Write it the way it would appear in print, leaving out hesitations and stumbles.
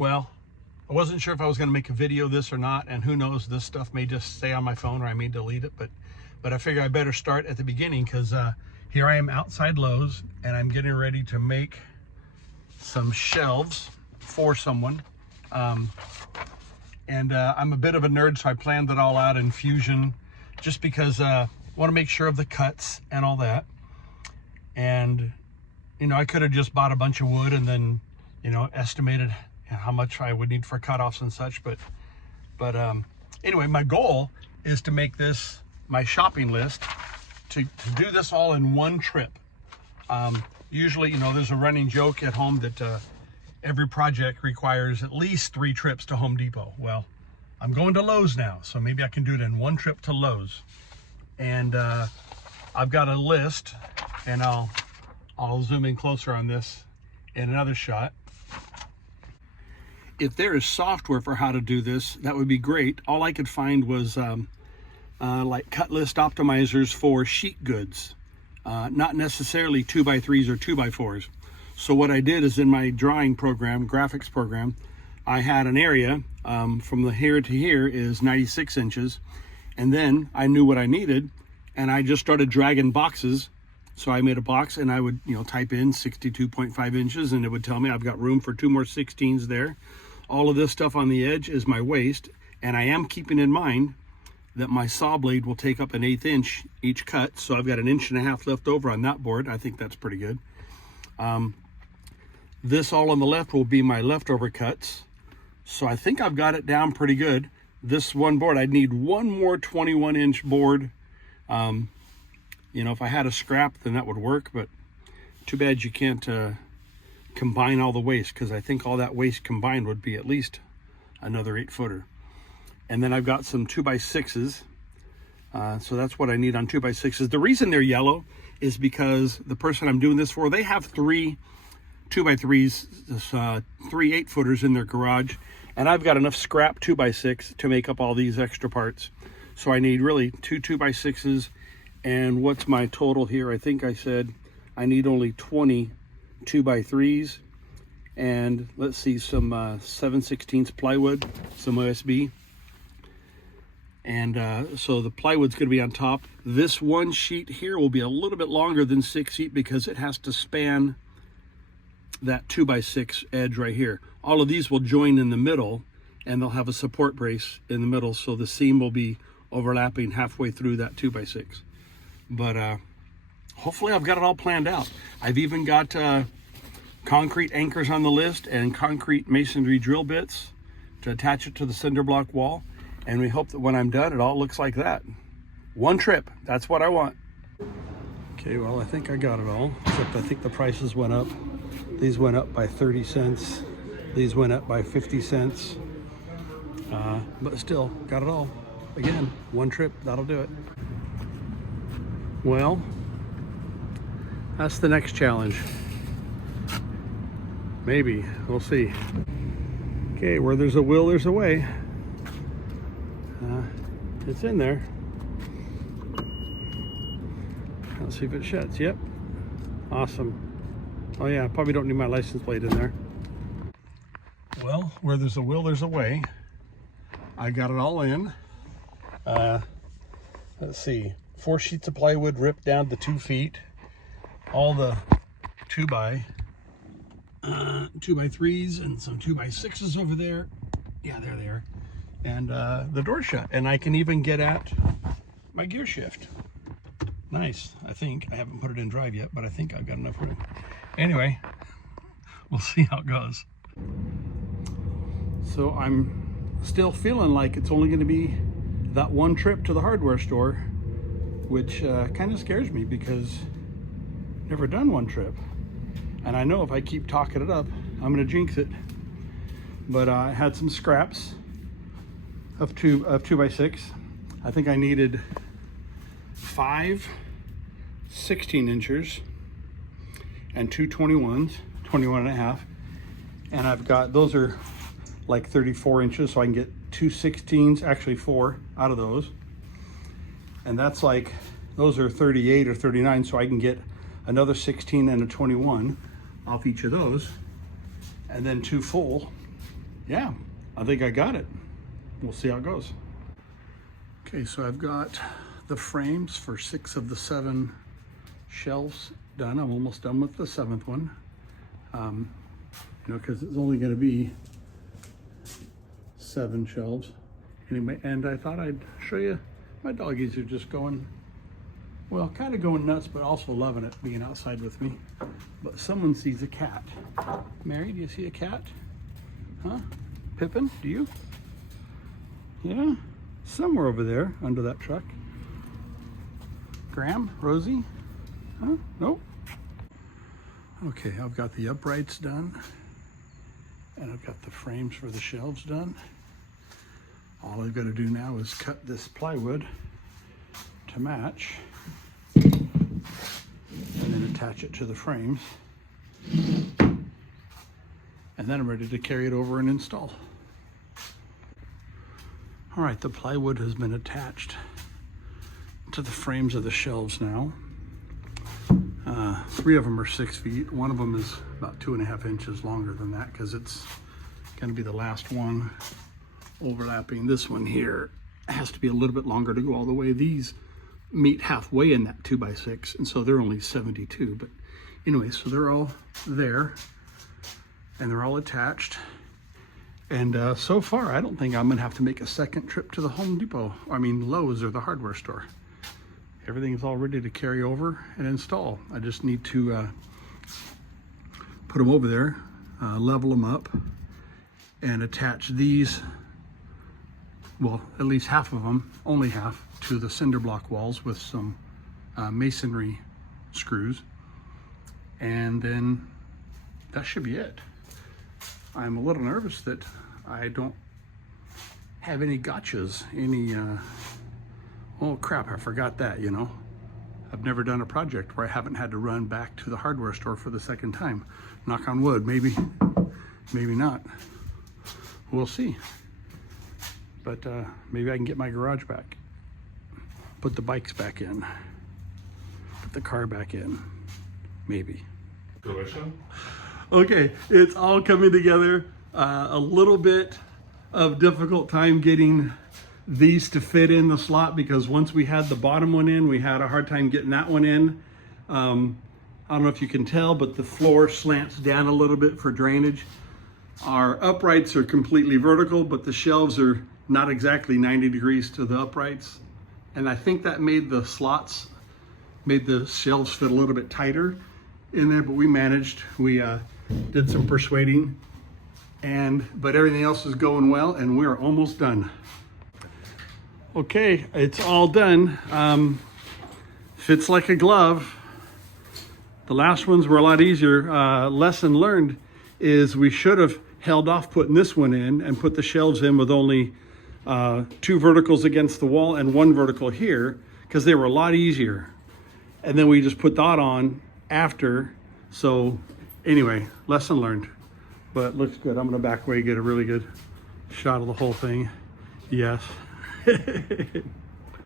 Well, I wasn't sure if I was going to make a video of this or not, and who knows, this stuff may just stay on my phone or I may delete it, but I figure I better start at the beginning because here I am outside Lowe's and I'm getting ready to make some shelves for someone. I'm a bit of a nerd, so I planned it all out in Fusion just because I want to make sure of the cuts and all that. And, you know, I could have just bought a bunch of wood and then, you know, estimated how much I would need for cutoffs and such. But anyway, my goal is to make this my shopping list, to do this all in one trip. Usually, you know, there's a running joke at home that every project requires at least 3 trips to Home Depot. Well, I'm going to Lowe's now, so maybe I can do it in one trip to Lowe's. And I've got a list, and I'll zoom in closer on this in another shot. If there is software for how to do this, that would be great. All I could find was like cut list optimizers for sheet goods, not necessarily 2x3s or 2x4s. So what I did is in my drawing program, graphics program, I had an area from the here to here is 96 inches. And then I knew what I needed and I just started dragging boxes. So I made a box and I would, you know, type in 62.5 inches and it would tell me I've got room for 2 more 16s there. All of this stuff on the edge is my waste, and I am keeping in mind that my saw blade will take up an 1/8 inch each cut, so I've got 1.5 inches left over on that board. I think that's pretty good. This all on the left will be my leftover cuts, so I think I've got it down pretty good. This one board, I'd need one more 21-inch board. You know, if I had a scrap, then that would work, but too bad you can't combine all the waste, because I think all that waste combined would be at least another 8-footer. And then I've got some 2x6s, so that's what I need on 2x6s. The reason they're yellow is because the person I'm doing this for, they have 3 2x3s, 3 8-footers in their garage, and I've got enough scrap 2x6 to make up all these extra parts. So I need really 2 2x6s, and what's my total here? I think I said I need only 20 2x3s, and let's see, some 7/16 plywood, some OSB, and so the plywood's going to be on top. This one sheet here will be a little bit longer than 6 feet because it has to span that 2x6 edge right here. All of these will join in the middle and they'll have a support brace in the middle, so the seam will be overlapping halfway through that 2x6. But hopefully I've got it all planned out. I've even got concrete anchors on the list and concrete masonry drill bits to attach it to the cinder block wall. And we hope that when I'm done, it all looks like that. One trip, that's what I want. Okay, well, I think I got it all, except I think the prices went up. These went up by 30 cents. These went up by 50 cents. But still, got it all. Again, one trip, that'll do it. Well, that's the next challenge. Maybe, we'll see. Okay, where there's a will, there's a way. It's in there. Let's see if it shuts. Yep. Awesome. Oh yeah, I probably don't need my license plate in there. Well, where there's a will, there's a way. I got it all in. Let's see. 4 sheets of plywood ripped down to 2 feet. All the 2x3s and some 2x6s over there. Yeah, there they are. And the door shut. And I can even get at my gear shift. Nice, I think. I haven't put it in drive yet, but I think I've got enough room. Anyway, we'll see how it goes. So I'm still feeling like it's only going to be that one trip to the hardware store, which kind of scares me because I've never done one trip. And I know if I keep talking it up, I'm going to jinx it. But I had some scraps of 2x6. I think I needed 5 16-inchers and 2 21s, 21.5. And I've got, those are like 34 inches, so I can get 2 16s, actually 4 out of those. And that's like, those are 38 or 39, so I can get another 16 and a 21 off each of those. And then 2 full yeah, I think I got it. We'll see how it goes. Okay, so I've got the frames for 6 of the 7 shelves done. I'm almost done with the 7th one. You know, because it's only going to be 7 shelves. Anyway, and I thought I'd show you, my doggies are just going, well, kind of going nuts, but also loving it being outside with me. But someone sees a cat. Mary, do you see a cat? Huh? Pippin, do you? Yeah, somewhere over there under that truck. Graham, Rosie? Huh? Nope. Okay, I've got the uprights done, and I've got the frames for the shelves done. All I've got to do now is cut this plywood to match, and then attach it to the frames. And then I'm ready to carry it over and install. All right, the plywood has been attached to the frames of the shelves now. 3 of them are 6 feet. One of them is about 2.5 inches longer than that because it's going to be the last one overlapping. This one here has to be a little bit longer to go all the way. These meet halfway in that 2x6, and so they're only 72. But anyway, so they're all there and they're all attached. And so far, I don't think I'm gonna have to make a second trip to the Home Depot. I mean, Lowe's or the hardware store. Everything's all ready to carry over and install. I just need to put them over there, level them up, and attach these, well, at least half of them, only half, to the cinder block walls with some masonry screws. And then that should be it. I'm a little nervous that I don't have any gotchas, any, oh crap, I forgot that, you know. I've never done a project where I haven't had to run back to the hardware store for the second time. Knock on wood, maybe not. We'll see. But maybe I can get my garage back. Put the bikes back in. Put the car back in. Maybe. Okay, it's all coming together. A little bit of difficult time getting these to fit in the slot because once we had the bottom one in, we had a hard time getting that one in. I don't know if you can tell, but the floor slants down a little bit for drainage. Our uprights are completely vertical, but the shelves are not exactly 90 degrees to the uprights. And I think that made the slots, made the shelves fit a little bit tighter in there, but we managed. We did some persuading, but everything else is going well, and we're almost done. Okay, it's all done. Fits like a glove. The last ones were a lot easier. Lesson learned is we should have held off putting this one in and put the shelves in with only 2 verticals against the wall and 1 vertical here, because they were a lot easier. And then we just put that on after. So anyway, lesson learned, but looks good. I'm gonna back away, get a really good shot of the whole thing. Yes.